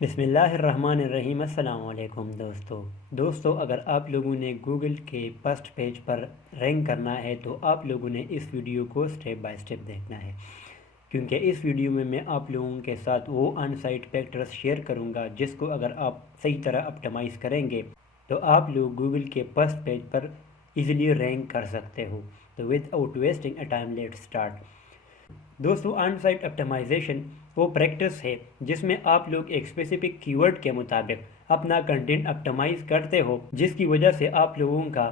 بسم اللہ الرحمن الرحیم۔ السلام علیکم دوستو، اگر آپ لوگوں نے گوگل کے فرسٹ پیج پر رینک کرنا ہے تو آپ لوگوں نے اس ویڈیو کو سٹیپ بائی سٹیپ دیکھنا ہے، کیونکہ اس ویڈیو میں آپ لوگوں کے ساتھ وہ آن سائٹ فیکٹرز شیئر کروں گا جس کو اگر آپ صحیح طرح اپٹمائز کریں گے تو آپ لوگ گوگل کے فرسٹ پیج پر ایزیلی رینک کر سکتے ہو۔ تو without wasting a time let start. دوستو، آن سائٹ اپٹمائزیشن وہ پریکٹس ہے جس میں آپ لوگ ایک اسپیسیفک کی ورڈ کے مطابق اپنا کنٹینٹ اپٹمائز کرتے ہو، جس کی وجہ سے آپ لوگوں کا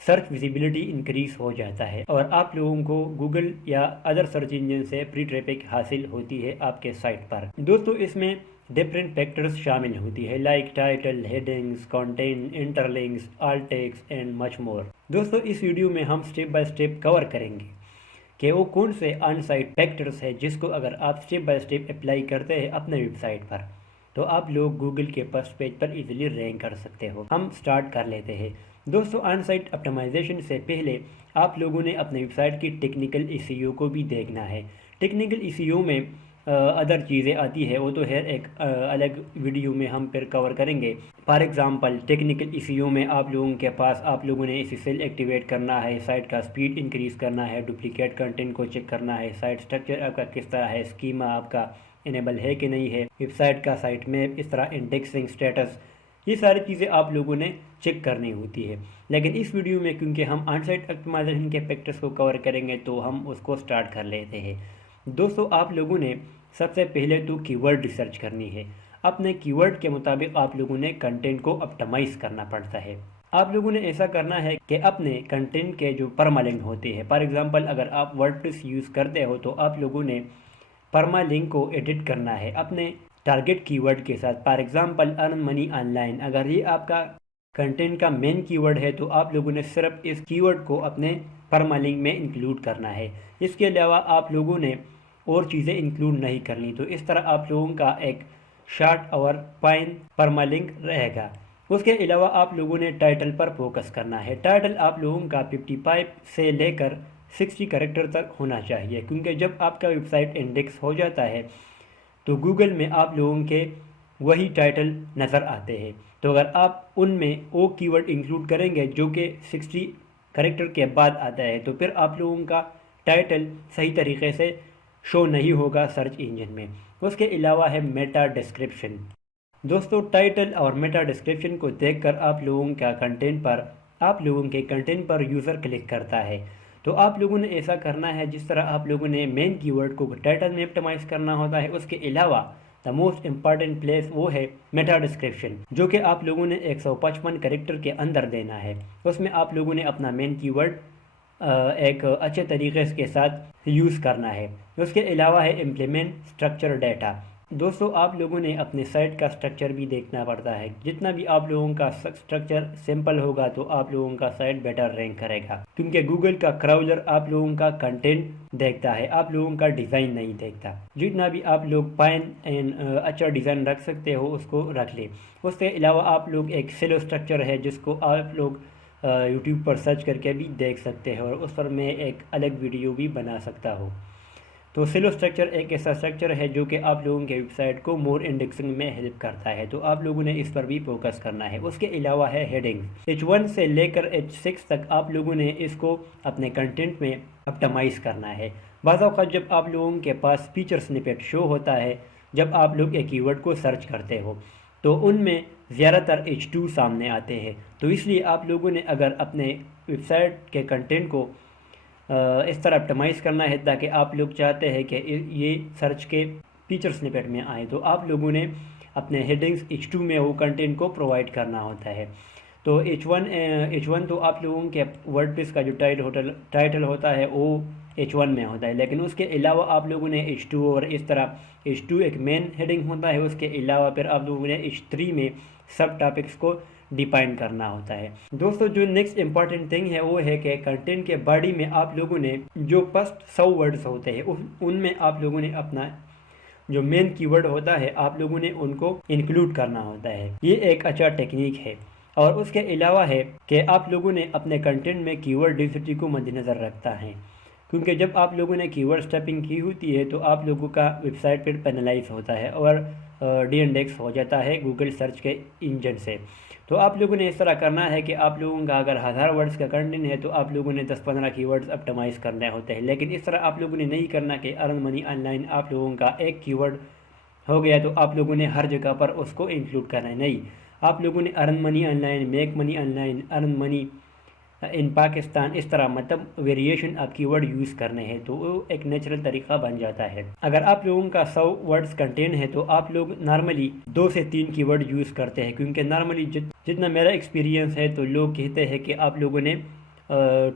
سرچ ویزیبلٹی انکریز ہو جاتا ہے اور آپ لوگوں کو گوگل یا ادر سرچ انجن سے فری ٹریفک حاصل ہوتی ہے آپ کے سائٹ پر۔ دوستو، اس میں ڈفرینٹ فیکٹرز شامل ہوتی ہے like title, headings, content, inter links, alt tags and much more. دوستو، اس ویڈیو میں ہم سٹیپ بائی سٹیپ کور کریں گے کہ وہ کون سے آن سائٹ فیکٹرز ہیں جس کو اگر آپ سٹیپ بائی سٹیپ اپلائی کرتے ہیں اپنے ویب سائٹ پر تو آپ لوگ گوگل کے فرسٹ پیج پر ایزیلی رینک کر سکتے ہو۔ ہم سٹارٹ کر لیتے ہیں۔ دوستو، آن سائٹ اپٹمائزیشن سے پہلے آپ لوگوں نے اپنے ویب سائٹ کی ٹیکنیکل ای سی او کو بھی دیکھنا ہے۔ ٹیکنیکل ای سی او میں ادر چیزیں آتی ہے، وہ تو ہے ایک الگ ویڈیو میں ہم پھر کور کریں گے۔ فار ایگزامپل ٹیکنیکل ای سی او میں آپ لوگوں کے پاس آپ لوگوں نے ایس ایس ایل ایکٹیویٹ کرنا ہے، سائٹ کا سپیڈ انکریز کرنا ہے، ڈپلیکیٹ کنٹینٹ کو چیک کرنا ہے، سائٹ سٹرکچر آپ کا کس طرح ہے، اسکیما آپ کا انیبل ہے کہ نہیں ہے، ویب سائٹ کا سائٹ میپ، اس طرح انڈیکسنگ سٹیٹس، یہ ساری چیزیں آپ لوگوں نے چیک کرنی ہوتی ہے۔ لیکن اس ویڈیو میں کیونکہ ہم آن سائٹ اپٹمائزیشن کے فیکٹرز کو کور کریں گے تو ہم اس کو سٹارٹ کر لیتے ہیں۔ دوستو، آپ لوگوں نے سب سے پہلے تو کی ورڈ ریسرچ کرنی ہے۔ اپنے کی ورڈ کے مطابق آپ لوگوں نے کنٹینٹ کو اپٹمائز کرنا پڑتا ہے۔ آپ لوگوں نے ایسا کرنا ہے کہ اپنے کنٹینٹ کے جو پرمالنک ہوتے ہیں، فار ایگزامپل اگر آپ ورڈپریس یوز کرتے ہو تو آپ لوگوں نے پرما لنک کو ایڈٹ کرنا ہے اپنے ٹارگٹ کی ورڈ کے ساتھ۔ For example earn money on line, اگر یہ آپ کا کنٹینٹ کا مین کی ورڈ ہے تو آپ لوگوں نے صرف اس کی ورڈ کو اپنے پرما لنک میں انکلوڈ کرنا ہے۔ اس کے علاوہ آپ لوگوں نے اور چیزیں انکلوڈ نہیں کرنی، تو اس طرح آپ لوگوں کا ایک شارٹ اور فائن پرما لنک رہے گا۔ اس کے علاوہ آپ لوگوں نے ٹائٹل پر فوکس کرنا ہے۔ ٹائٹل آپ لوگوں کا 55 سے لے کر 60 کریکٹر تک ہونا چاہیے، کیونکہ جب آپ کا ویب سائٹ انڈیکس ہو جاتا ہے تو گوگل میں آپ لوگوں کے وہی ٹائٹل نظر آتے ہیں۔ تو اگر آپ ان میں وہ کی ورڈ انکلوڈ کریں گے جو کہ 60 کریکٹر کے بعد آتا ہے تو پھر آپ لوگوں کا ٹائٹل صحیح طریقے سے شو نہیں ہوگا سرچ انجن میں۔ اس کے علاوہ ہے میٹا ڈسکرپشن۔ دوستو، ٹائٹل اور میٹا ڈسکرپشن کو دیکھ کر آپ لوگوں کے کنٹینٹ پر یوزر کلک کرتا ہے، تو آپ لوگوں نے ایسا کرنا ہے جس طرح آپ لوگوں نے مین کی ورڈ کو ٹائٹل میں اپٹمائز کرنا ہوتا ہے۔ اس کے علاوہ دا موسٹ امپارٹنٹ پلیس وہ ہے میٹا ڈسکرپشن، جو کہ آپ لوگوں نے 155 کریکٹر کے اندر دینا ہے۔ اس میں آپ لوگوں نے اپنا مین کی ورڈ ایک اچھے طریقے کے ساتھ یوز کرنا ہے۔ اس کے علاوہ ہے امپلیمنٹ اسٹرکچر ڈیٹا۔ دوستو، آپ لوگوں نے اپنے سائٹ کا سٹرکچر بھی دیکھنا پڑتا ہے۔ جتنا بھی آپ لوگوں کا سٹرکچر سمپل ہوگا تو آپ لوگوں کا سائٹ بیٹر رینک کرے گا، کیونکہ گوگل کا کراؤزر آپ لوگوں کا کنٹینٹ دیکھتا ہے، آپ لوگوں کا ڈیزائن نہیں دیکھتا۔ جتنا بھی آپ لوگ فائن اینڈ اچھا ڈیزائن رکھ سکتے ہو اس کو رکھ لیں۔ اس کے علاوہ آپ لوگ ایک سیلو سٹرکچر ہے جس کو آپ لوگ یوٹیوب پر سرچ کر کے بھی دیکھ سکتے ہیں، اور اس پر میں ایک الگ ویڈیو بھی بنا سکتا ہوں۔ تو سیلو سٹرکچر ایک ایسا سٹرکچر ہے جو کہ آپ لوگوں کے ویب سائٹ کو مور انڈیکسنگ میں ہیلپ کرتا ہے، تو آپ لوگوں نے اس پر بھی فوکس کرنا ہے۔ اس کے علاوہ ہے ہیڈنگ۔ H1 سے لے کر H6 تک آپ لوگوں نے اس کو اپنے کنٹینٹ میں اپٹمائز کرنا ہے۔ بعض اوقات جب آپ لوگوں کے پاس فیچر سنیپٹ شو ہوتا ہے، جب آپ لوگ ایک کی ورڈ کو سرچ کرتے ہو تو ان میں زیادہ تر H2 سامنے آتے ہیں، تو اس لیے آپ لوگوں نے اگر اپنے ویب سائٹ کے کنٹینٹ کو اس طرح اپٹمائز کرنا ہے تاکہ آپ لوگ چاہتے ہیں کہ یہ سرچ کے فیچر سنیپٹ میں آئیں، تو آپ لوگوں نے اپنے ہیڈنگز H2 میں وہ کنٹینٹ کو پرووائڈ کرنا ہوتا ہے۔ تو H1 تو آپ لوگوں کے ورڈپریس کا جو ٹائٹل ہوتا ہے وہ H1 میں ہوتا ہے، لیکن اس کے علاوہ آپ لوگوں نے H2 اور اس طرح H2 ایک مین ہیڈنگ ہوتا ہے، اس کے علاوہ پھر آپ لوگوں نے H3 میں سب ٹاپکس کو ڈیفائن کرنا ہوتا ہے۔ دوستو، جو نیکسٹ امپورٹنٹ تھنگ ہے وہ ہے کہ کنٹینٹ کے باڈی میں آپ لوگوں نے جو فرسٹ 100 ورڈز ہوتے ہیں ان میں آپ لوگوں نے اپنا جو مین کی ورڈ ہوتا ہے آپ لوگوں نے ان کو انکلوڈ کرنا ہوتا ہے۔ یہ ایک اچھا ٹیکنیک ہے، اور اس کے علاوہ ہے کہ آپ لوگوں نے اپنے کنٹینٹ میں کی ورڈ ڈینسٹی کو مد نظر رکھتا ہے، کیونکہ جب آپ لوگوں نے کی ورڈ اسٹیپنگ کی ہوتی ہے تو آپ لوگوں کا ویب سائٹ پھر پینلائز ہوتا ہے، اور ڈی انڈیکس ہو جاتا ہے گوگل سرچ کے انجن سے۔ تو آپ لوگوں نے اس طرح کرنا ہے کہ آپ لوگوں کا اگر 1000 ورڈز کا کنٹینٹ ہے تو آپ لوگوں نے 10-15 کی ورڈز اپٹمائز کرنے ہوتے ہیں، لیکن اس طرح آپ لوگوں نے نہیں کرنا کہ ارن منی آن لائن آپ لوگوں کا ایک کی ورڈ ہو گیا تو آپ لوگوں نے ہر جگہ پر اس کو انکلوڈ کرنا ہے۔ نہیں، آپ لوگوں نے earn money online, make money online, earn money in Pakistan, اس طرح مطلب ویریشن آپ کی ورڈ یوز کرنے ہیں تو وہ ایک نیچرل طریقہ بن جاتا ہے۔ اگر آپ لوگوں کا 100 ورڈز کنٹین ہے تو آپ لوگ نارملی 2 سے 3 کی ورڈ یوز کرتے ہیں، کیونکہ نارملی جتنا میرا ایکسپیرینس ہے تو لوگ کہتے ہیں کہ آپ لوگوں نے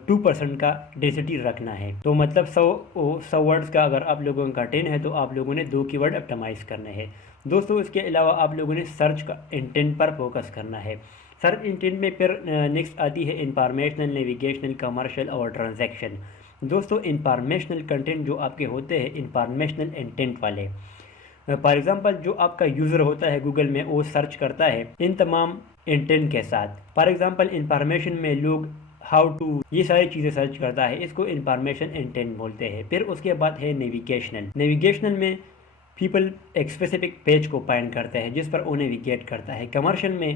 2% کا ڈینسٹی رکھنا ہے، تو مطلب 100 ورڈز کا اگر آپ لوگوں کا 10 ہے تو آپ لوگوں نے 2 کی ورڈ اپٹمائز کرنے ہیں۔ دوستو اس کے علاوہ آپ لوگوں نے سرچ کا انٹینٹ پر فوکس کرنا ہے۔ سرچ انٹینٹ میں پھر نیکسٹ آتی ہے انفارمیشنل، نیویگیشنل، کمرشل اور ٹرانزیکشن۔ دوستو انفارمیشنل کنٹینٹ جو آپ کے ہوتے ہیں انفارمیشنل انٹینٹ والے، فار ایگزامپل جو آپ کا یوزر ہوتا ہے گوگل میں وہ سرچ کرتا ہے ان تمام انٹینٹ کے ساتھ۔ فار ایگزامپل انفارمیشن میں لوگ ہاؤ ٹو یہ ساری چیزیں سرچ کرتا ہے، اس کو انفارمیشن انٹینٹ بولتے ہیں۔ پھر اس کے بعد ہے نیویگیشنل۔ نیویگیشنل میں پیپل ایک اسپیسیفک پیج کو فائنڈ کرتے ہیں جس پر وہ نیویگیٹ کرتا ہے۔ کمرشل میں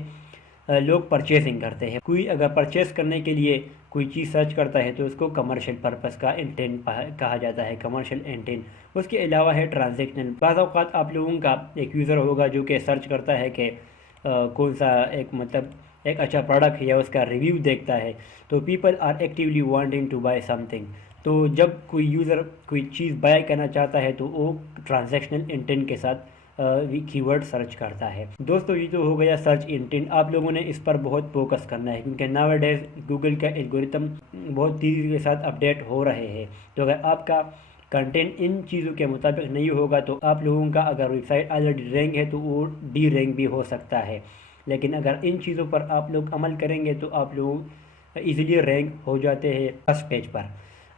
لوگ پرچیزنگ کرتے ہیں، کوئی اگر پرچیز کرنے کے لیے کوئی چیز سرچ کرتا ہے تو اس کو کمرشل پرپس کا انٹینٹ کہا جاتا ہے، کمرشل انٹینٹ۔ اس کے علاوہ ہے ٹرانزیکشنل۔ بعض اوقات آپ لوگوں کا ایک یوزر ہوگا جو کہ سرچ کرتا ہے کہ کون سا ایک اچھا پروڈکٹ ہے یا اس کا ریویو دیکھتا ہے، تو people are actually wanting to buy something. تو جب کوئی یوزر کوئی چیز بائی کرنا چاہتا ہے تو وہ ٹرانزیکشنل انٹینٹ کے ساتھ کی ورڈ سرچ کرتا ہے۔ دوستو یہ تو ہو گیا سرچ انٹینٹ، آپ لوگوں نے اس پر بہت فوکس کرنا ہے کیونکہ ناؤ ڈیز گوگل کا الگورتھم بہت تیزی کے ساتھ اپڈیٹ ہو رہے ہیں۔ تو اگر آپ کا کنٹینٹ ان چیزوں کے مطابق نہیں ہوگا تو آپ لوگوں کا اگر ویب سائٹ آلریڈی رینک ہے تو وہ ڈی رینک بھی ہو سکتا ہے، لیکن اگر ان چیزوں پر آپ لوگ عمل کریں گے تو آپ لوگ ایزیلی رینک ہو جاتے ہیں فرسٹ پیج پر۔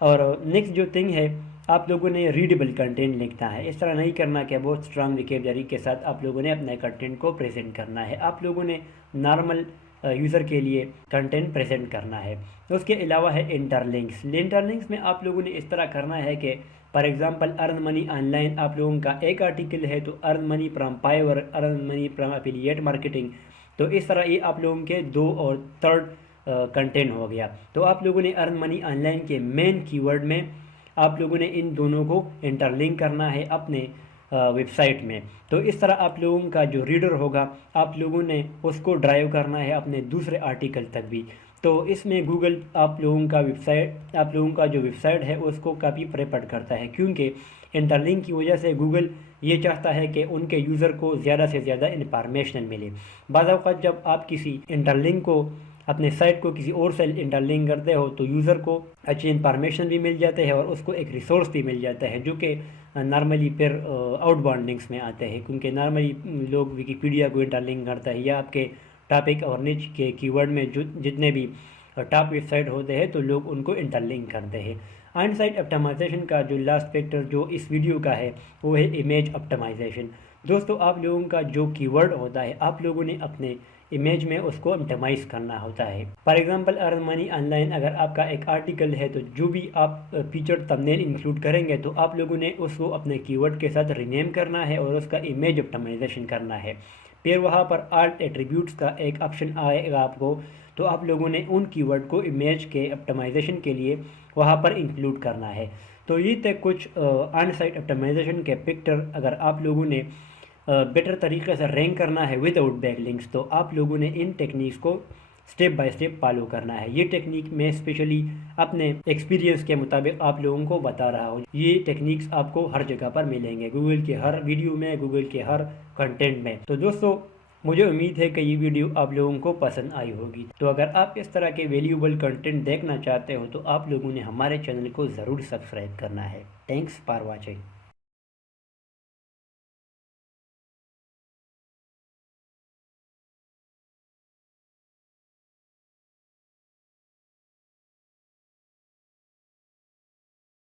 اور نیکسٹ جو تھنگ ہے، آپ لوگوں نے ریڈیبل کنٹینٹ لکھنا ہے۔ اس طرح نہیں کرنا کہ بہت اسٹرانگ ویکیبلری کے ساتھ آپ لوگوں نے اپنے کنٹینٹ کو پریزنٹ کرنا ہے، آپ لوگوں نے نارمل یوزر کے لیے کنٹینٹ پریزنٹ کرنا ہے۔ اس کے علاوہ ہے انٹرلنکس۔ انٹرلنکس میں آپ لوگوں نے اس طرح کرنا ہے کہ for example earn money online آپ لوگوں کا ایک آرٹیکل ہے تو earn money from Payoneer, earn money from affiliate marketing, تو اس طرح یہ آپ لوگوں کے 2 اور 3rd کنٹینٹ ہو گیا۔ تو آپ لوگوں نے ارن منی آن لائن کے مین کی ورڈ میں آپ لوگوں نے ان دونوں کو انٹرلنک کرنا ہے اپنے ویب سائٹ میں۔ تو اس طرح آپ لوگوں کا جو ریڈر ہوگا آپ لوگوں نے اس کو ڈرائیو کرنا ہے اپنے دوسرے آرٹیکل تک بھی۔ تو اس میں گوگل آپ لوگوں کا جو ویب سائٹ ہے اس کو کافی پریفر کرتا ہے، کیونکہ انٹرلنک کی وجہ سے گوگل یہ چاہتا ہے کہ ان کے یوزر کو زیادہ سے زیادہ انفارمیشن ملے۔ بعض اوقات جب آپ کسی انٹرلنک کو اپنے سائٹ کو کسی اور سے انٹرلنک کرتے ہو تو یوزر کو اچھی انفارمیشن بھی مل جاتے ہیں اور اس کو ایک ریسورس بھی مل جاتا ہے جو کہ نارملی پھر آؤٹ باؤنڈ لنکس میں آتے ہیں، کیونکہ نارملی لوگ ویکیپیڈیا کو انٹرلنک کرتا ہے یا آپ کے ٹاپک اور نچ کے کی ورڈ میں جتنے بھی ٹاپ ویب سائٹ ہوتے ہیں تو لوگ ان کو انٹرلنک کرتے ہیں۔ آن سائٹ اپٹمائزیشن کا جو لاسٹ فیکٹر جو اس ویڈیو کا ہے وہ ہے امیج اپٹمائزیشن۔ دوستو آپ لوگوں کا جو کی ورڈ ہوتا ہے آپ لوگوں نے اپنے امیج میں اس کو اپٹمائز کرنا ہوتا ہے۔ For example earn money on line اگر آپ کا ایک آرٹیکل ہے تو جو بھی آپ فیچر تمبنیل انکلوڈ کریں گے تو آپ لوگوں نے اس کو اپنے کی ورڈ کے ساتھ رینیم کرنا ہے اور اس کا امیج اپٹمائزیشن کرنا ہے۔ پھر وہاں پر آرٹ ایٹریبیوٹس کا ایک آپشن آئے گا آپ کو، تو آپ لوگوں نے ان کی ورڈ کو امیج کے اپٹمائزیشن کے لیے وہاں پر انکلوڈ کرنا ہے۔ تو یہ تھے کچھ آن سائٹ اپٹمائزیشن کے فیکٹر۔ اگر آپ لوگوں نے بیٹر طریقے سے رینک کرنا ہے ود آؤٹ بیک لنکس تو آپ لوگوں نے ان ٹیکنیکس کو سٹیپ بائی سٹیپ فالو کرنا ہے۔ یہ ٹیکنیک میں اسپیشلی اپنے ایکسپیرینس کے مطابق آپ لوگوں کو بتا رہا ہوں۔ یہ ٹیکنیکس آپ کو ہر جگہ پر ملیں گے، گوگل کے ہر ویڈیو میں، گوگل کے ہر کنٹینٹ میں۔ تو دوستو مجھے امید ہے کہ یہ ویڈیو آپ لوگوں کو پسند آئی ہوگی۔ تو اگر آپ اس طرح کے ویلیوبل کنٹینٹ دیکھنا چاہتے ہو تو آپ لوگوں نے ہمارے چینل کو ضرور سبسکرائب کرنا ہے۔ Thanks for watching.